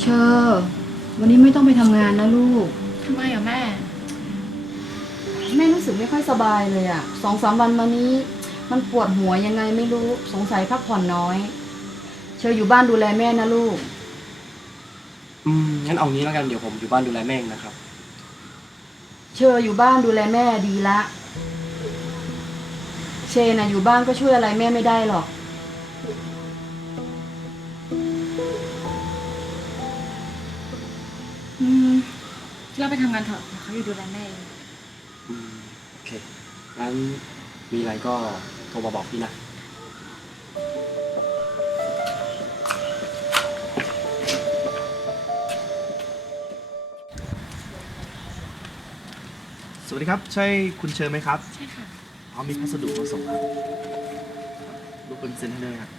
เชอร์วันนี้ไม่ต้องไปทำงานนะลูก ทำไมอะแม่ แม่รู้สึกไม่ค่อยสบายเลยอะสองสามวันมานี้ มันปวดหัวยังไงไม่รู้สงสัยพักผ่อนน้อย เชอร์อยู่บ้านดูแลแม่นะลูก อืมงั้นเอางี้แล้วกันเดี๋ยวผมอยู่บ้านดูแลแม่เองนะครับ เชอร์อยู่บ้านดูแลแม่ดีละ เชนน่ะอยู่บ้านก็ช่วยอะไรแม่ไม่ได้หรอก อืมเราไปทำงานเถอะเดี๋ยวเขาอยู่ดูแลแม่เองอืมโอเค งั้นมีอะไรก็โทรมาบอกพี่นะ สวัสดีครับ ใช่คุณเชิญไหมครับใช่ค่ะอ๋อมีพัสดุมาส่งครับลูกเป็นเซ็นให้เลยครับ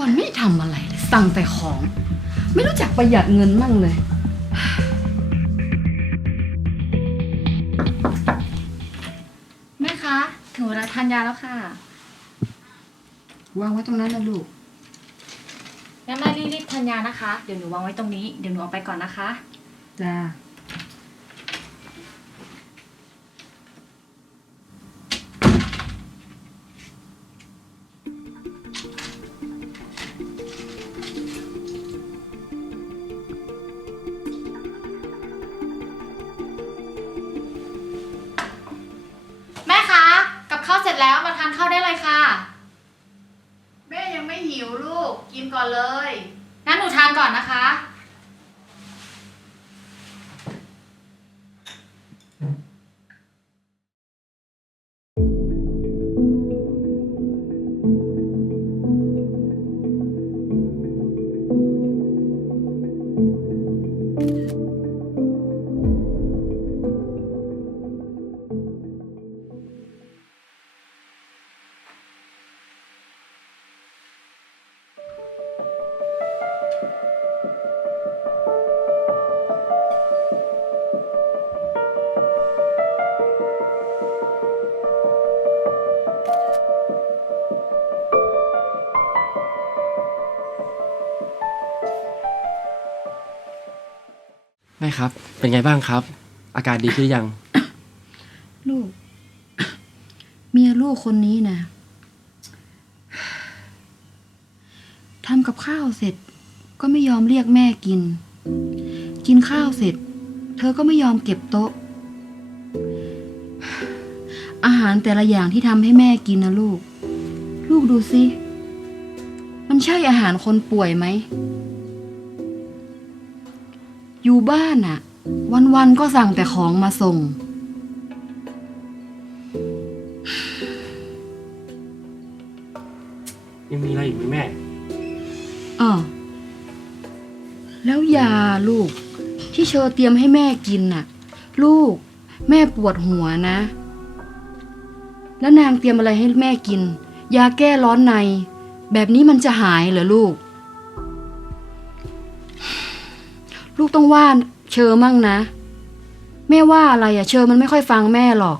วันวันๆไม่ทำอะไรเลยสั่งแต่ของ ไม่รู้จักประหยัดเงินมั่งเลย แม่คะ ถึงเวลาทานยาแล้วค่ะ วางไว้ตรงนั้นนะลูกงั้นแม่รีบๆทานยานะคะ เดี๋ยวหนูวางไว้ตรงนี้ เดี๋ยวหนูเอาไปก่อนนะคะ จ้า แล้วมาทานข้าวได้เลยค่ะ แม่ยังไม่หิวลูก กินก่อนเลย งั้นหนูทานก่อนนะคะ ครับ เป็นไงบ้างครับ อาการดีขึ้นหรือยัง ลูก เมียลูกคนนี้นะทำกับข้าวเสร็จ ก็ไม่ยอมเรียกแม่กิน กินข้าวเสร็จ เธอก็ไม่ยอมเก็บโต๊ะ อาหารแต่ละอย่างที่ทำให้แม่กินนะลูก ลูกดูสิ มันใช่อาหารคนป่วยไหม อยู่บ้านอะวันๆก็สั่งแต่ของมาส่ง ยังมีอะไรอีกไหมแม่อ๋อแล้วยาลูก ที่เชอเตรียมให้แม่กินน่ะ ลูก แม่ปวดหัวนะ แล้วนางเตรียมอะไรให้แม่กิน ยาแก้ร้อนใน แบบนี้มันจะหายเหรอลูก ลูกต้องว่าเชอมั่งนะ แม่ว่าอะไรอะเชอมันไม่ค่อยฟังแม่หรอก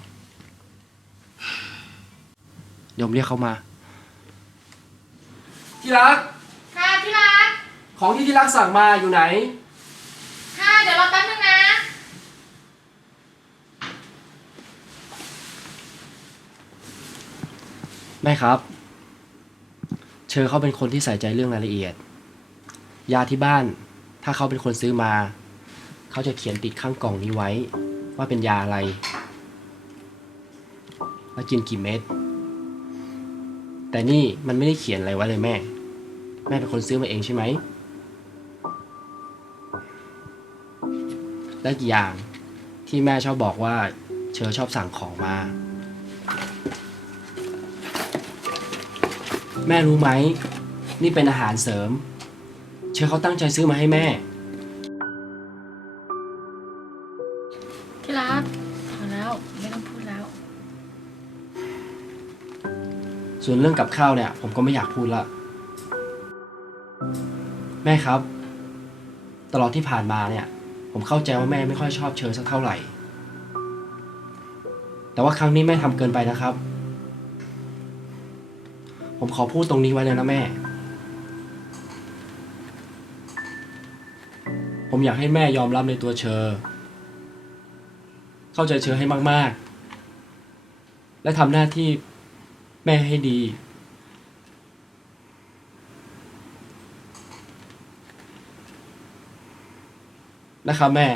เดี๋ยวผมเรียกเขามา ที่รัก ค่ะที่รัก ของที่ที่รักสั่งมาอยู่ไหน ค่ะเดี๋ยวรอแป๊บนึงนะ แม่ครับ เชอเขาเป็นคนที่ใส่ใจเรื่องรายละเอียด ยาที่บ้าน ถ้าเขาเป็นคนซื้อมา เขาจะเขียนติดข้างกล่องนี้ไว้ ว่าเป็นยาอะไรว่ากินกี่เม็ด แต่นี่มันไม่ได้เขียนอะไรไว้เลยแม่ แม่เป็นคนซื้อมาเองใช่ไหม และอีกอย่างที่แม่ชอบบอกว่า เชอชอบสั่งของมา แม่รู้ไหม นี่เป็นอาหารเสริม ชอเขาตั้งใจซื้อมาให้แม่ ที่รักพอแล้วไม่ต้องพูดแล้ว ส่วนเรื่องกับข้าวเนี่ย ผมก็ไม่อยากพูดละ แม่ครับ ตลอดที่ผ่านมาเนี่ย ผมเข้าใจว่าแม่ไม่ค่อยชอบเชอสักเท่าไหร่ แต่ว่าครั้งนี้แม่ทำเกินไปนะครับ ผมขอพูดตรงนี้ไว้เลยนะแม่ ผมอยากให้แม่ยอมรับในตัวเชอ เข้าใจเชอให้มาก ๆ และทำหน้าที่แม่ให้ดี นะครับแม่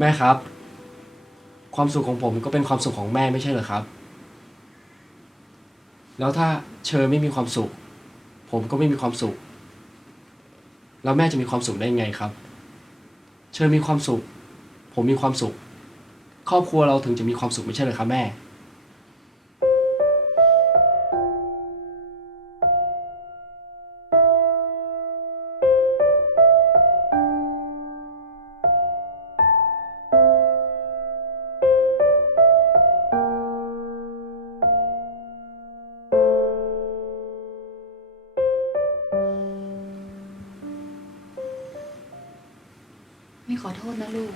แม่ครับ ความสุขของผมก็เป็นความสุขของแม่ไม่ใช่เหรอครับ แล้วถ้าเชอไม่มีความสุข ผมก็ไม่มีความสุข แล้วแม่จะมีความสุขได้ไงครับ เชอมีความสุข ผมมีความสุข ครอบครัวเราถึงจะมีความสุขไม่ใช่เหรอครับแม่ไม่ ขอโทษนะลูก